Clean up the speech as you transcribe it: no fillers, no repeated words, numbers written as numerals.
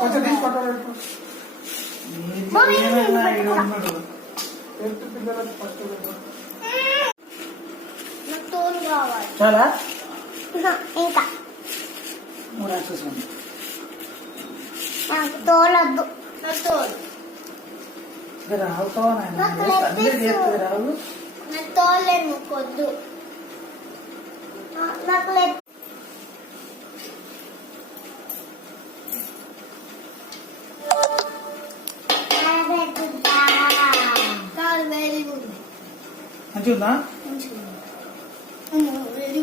కొంచెం తీసి పట్టాలి. చాలా ఇంకా మూడు యాక్సెస్ ఉంది. నాకు తోలొద్దు. రావుతో అన్నీ చేస్తుంది రావు. నాకు తోలేదు కొద్దు. నాకు మంచిగా ఉందా? వేడి